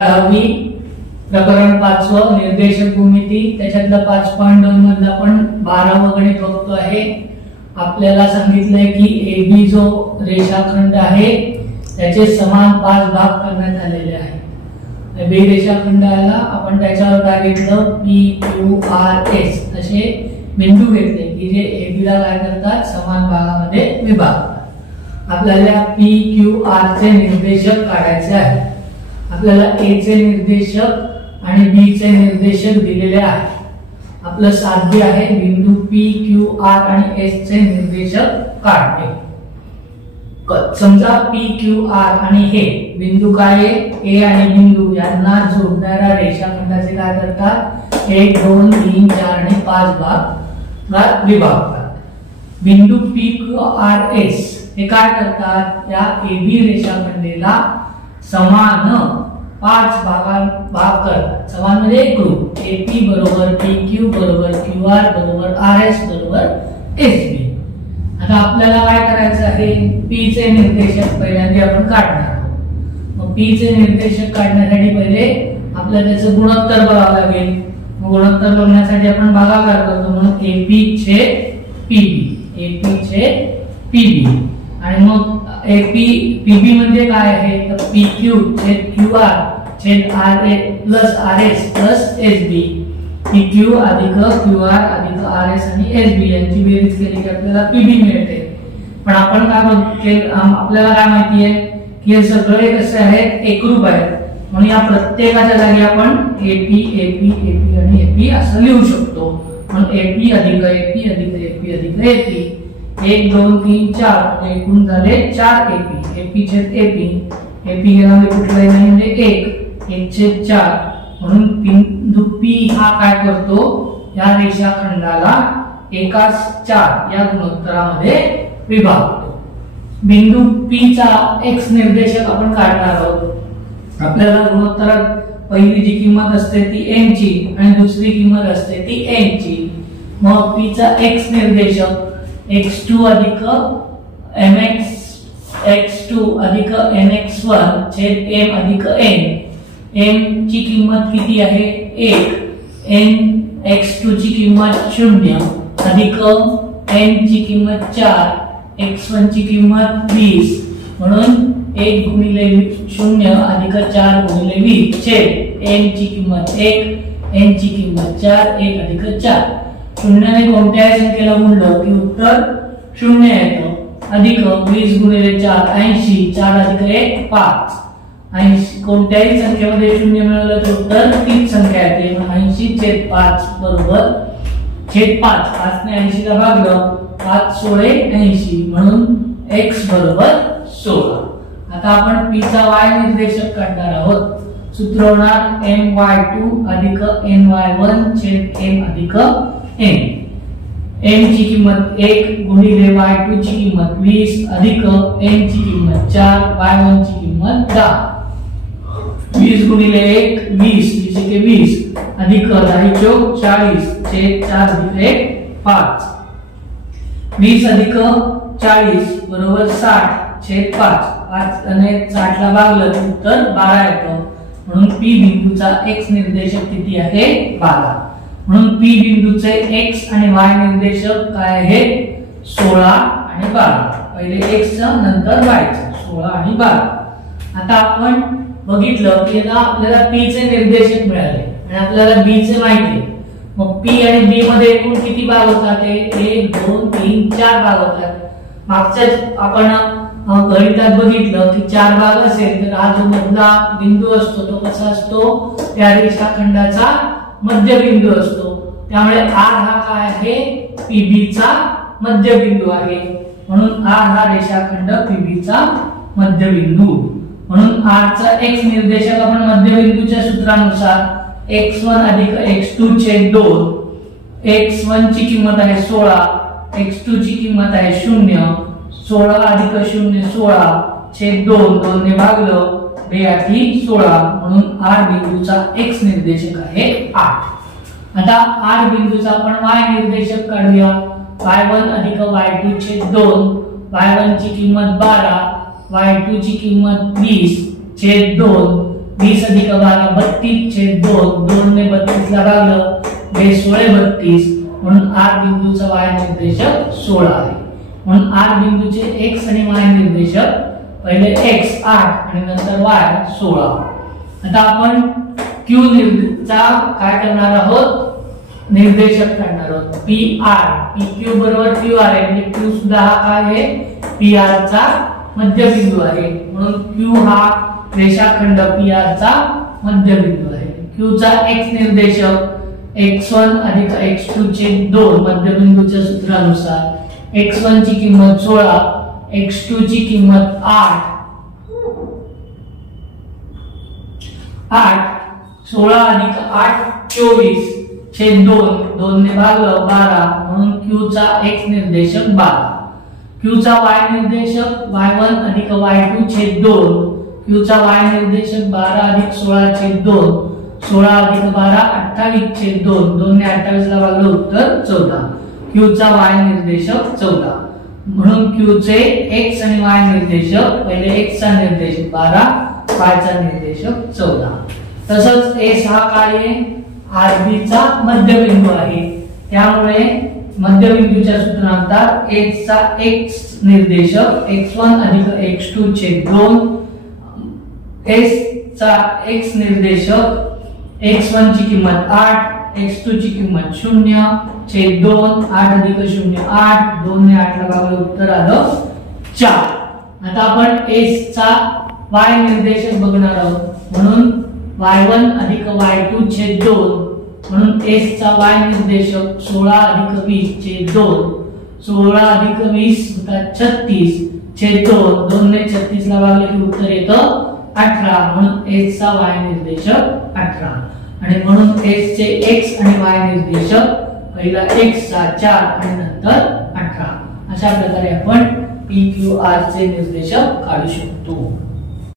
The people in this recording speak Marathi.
10वी प्रकरण 5 निर्देशक भूमिती त्याच्यातला 5.2 मधला आपण 12वा गणित बघतो आहे। आपल्याला सांगितलंय की AB जो रेषाखंड आहे त्याचे समान 5 भाग करण्यात आलेले आहेत। AB रेषाखंडाला आपण त्याच्यावर काय घेतलं PQRS असे बिंदू घेतले की जे AB ला काय करतात समान भागामध्ये विभागतात। आपल्याला PQR चे निर्देशक काढायचे आहे। आपल्याला A चे निर्देशक आणि B चे निर्देशक दिलेले आहेत। आपलं साध्य आहे बिंदू P Q R आणि S चे निर्देशक काढणे। समजा P Q R आणि हे बिंदू काय A आणि बिंदू यांना जोडणाऱ्या रेषाखंडाचे काय करतात 1 2 3 4 आणि 5 भागात विभागतात। बिंदू P Q R S हे काय करतात या AB रेषाखंडाला समान 5 भागात भाग करतात। समान म्हणजे एकरूप AP बरोबर PQ बरोबर QR बरोबर RS बरोबर SB। आता आपल्याला काय करायचं आहे P चे निर्देशक पहिल्यांदा आपण काढणार आहोत। मग P चे निर्देशक काढण्यासाठी पहिले आपल्याला त्याचं गुणोत्तर बघावं लागेल। मग गुणोत्तर बघण्यासाठी आपण भागाकार करतो म्हणून AP छेद PB PB आणि मग PB म्हणजे काय आहे तर PQ छेद QR छेद RS प्लस SB PQ अधिक QR अधिक RS आणि SB यांची बेरीज केली की आपल्याला PB मिळते। पण आपण काय आपल्याला काय माहिती आहे की हे सगळे कसे आहेत एकरूप आहेत म्हणून या प्रत्येकाच्या जागी आपण AP आणि AP असं लिहू शकतो। म्हणून AP अधिक AP अधिक AP अधिक AP 1 2 3 4 एकूण झाले 4 AP छेद AP गेला कुठलाही नाही म्हणजे 1 छेद 4 म्हणून बिंदू P हा काय करतो या रेषाखंडाला 1/4 या गुणोत्तरामध्ये विभागतो। बिंदू P चा x निर्देशक आपण काढणार आहोत। आपल्याला गुणोत्तरात पहिली जी किंमत असते ती n ची आणि दुसरी किंमत असते ती n ची। मग P चा x निर्देशक x2 अधिक mx x2 अधिक nx1 छेद m अधिक n m ची किंमत किती आहे 1 n x2 ची किंमत 0 अधिक n ची किंमत 4 x1 ची किंमत 20 म्हणून 1 गुणिले 0 अधिक 4 गुणिले 20 छेद n ची किंमत 1 n ची किंमत 4 1 अधिक 4 शून्याने कोणत्याही संख्येला गुणलं की उत्तर 0 येतं अधिक 20 गुणिले 4 80 4 अधिक 1 5 80 कोणत्याही संख्येमध्ये 0 मिळालं तर उत्तर तीच संख्या येते। 80 छेद 5 बरोबर छेद 5 5 ने 80 ला भागलं 5 16 80 म्हणून x बरोबर 16। आता आपण P चा y निर्देशक काढणार आहोत। सूत्र होणार my2 अधिक ny1 छेद m अधिक n m ची किंमत 1 गुणिले y2 ची किंमत 20 अधिक n ची किंमत 4 y1 ची किंमत 10 20 गुणिले 1 20 20 अधिक 10 चौक 40 छेद 4 अधिक 1 5 20 अधिक 40 बरोबर 60 छेद 5 5 आणि 60 ला भागलं तर उत्तर 12 येतं। म्हणून P बिंदूचा x निर्देशक किती आहे 12। म्हणून P बिंदूचे x आणि y निर्देशक काय आहे 16 आणि 12 पहिले x चा नंतर y चा 16 आणि 12। आता आपण बघितलं की आपल्याला P चे निर्देशक मिळाले आणि आपल्याला B चे माहिती आहे। मग P आणि B मध्ये एकूण किती भाग होतात ते 1 2 3 4 भाग होतात। मागच्याच आपण गणितात बघितलं की 4 भाग असेल तर हा जो मधला बिंदू असतो तो कसा असतो त्या रेषाखंडाचा मध्यबिंदू असतो। त्यामुळे R हा काय आहे PB चा मध्यबिंदू आहे म्हणून R हा रेषाखंड PB चा मध्यबिंदू। म्हणून R चा x निर्देशक आपण मध्यबिंदूच्या सूत्रानुसार x1 अधिक x2 छेद 2 x1 ची किंमत आहे 16 x2 ची किंमत आहे 0 16 अधिक 0 16 छेद 2 2 ने भागलं 2 16 म्हणून R बिंदूचा x निर्देशक आहे 8। आता R बिंदूचा आपण y निर्देशक काढूया y1 अधिक y2 छेद 2 y1 ची किंमत 12 y2 ची किंमत 20 छेद 2 20 अधिक 12 32 छेद 2, 2 ने 32 ला भागलं, 16 म्हणून R बिंदूचा y निर्देशक 16 आहे. म्हणून R बिंदूचे x आणि y निर्देशक पहिले x 8 आणि नंतर y 16. आता आपण Q चा काय करणार आहोत, निर्देशक काढणार आहोत. PR PQ बरोबर QR आहे, म्हणजे Q सुद्धा हा काय आहे, PR चा मध्यबिंदू आहे. म्हणून Q हा रेषाखंड PR चा मध्यबिंदू आहे. Q चा x निर्देशक x1 अधिक x2 छेद 2 मध्यबिंदूच्या सूत्रानुसार. x1 ची किंमत 16, x2 ची किंमत 8. 16 अधिक 8 24 छेद 2, 2 ने भागलं 12 म्हणून Q चा x निर्देशक 12. Q चा y निर्देशक y1 अधिक y2 छेद 2. Q चा y निर्देशक 12 अधिक 16 छेद 2. 16 अधिक 12 28 छेद 2, 2 ने 28 ला भागलं, उत्तर 14. Q चा y निर्देशक 14. म्हणून Q चे x आणि y निर्देशक पहिले x चा निर्देशक 12, y चा निर्देशक 14. तसंच S हा काय आहे, RB चा मध्यबिंदू आहे. त्यामुळे मध्यबिंदूच्या सूत्रानुसार S चा x निर्देशक x1 अधिक x2 छेद 2. S चा x निर्देशक x1 ची किंमत 8, x2 ची किंमत 0 छेद 2. 8 अधिक 0 8, 2 ने 8 ला भागलं, उत्तर आलं 4. आता आपण S चा y निर्देशक बघणार आहोत. म्हणून y1 अधिक y2 छेद 2 म्हणून S चा y निर्देशक 16 अधिक 20 छेद 2. 16 अधिक 20 होतात 36 छेद 2, 2 ने 36 ला भागलं की उत्तर येतं 18. म्हणून S चा y निर्देशक 18. आणि म्हणून S चे x आणि y निर्देशक पहिला x चा 4 आणि नंतर 18. अशा प्रकारे आपण PQR चे निर्देशक काढू शकतो.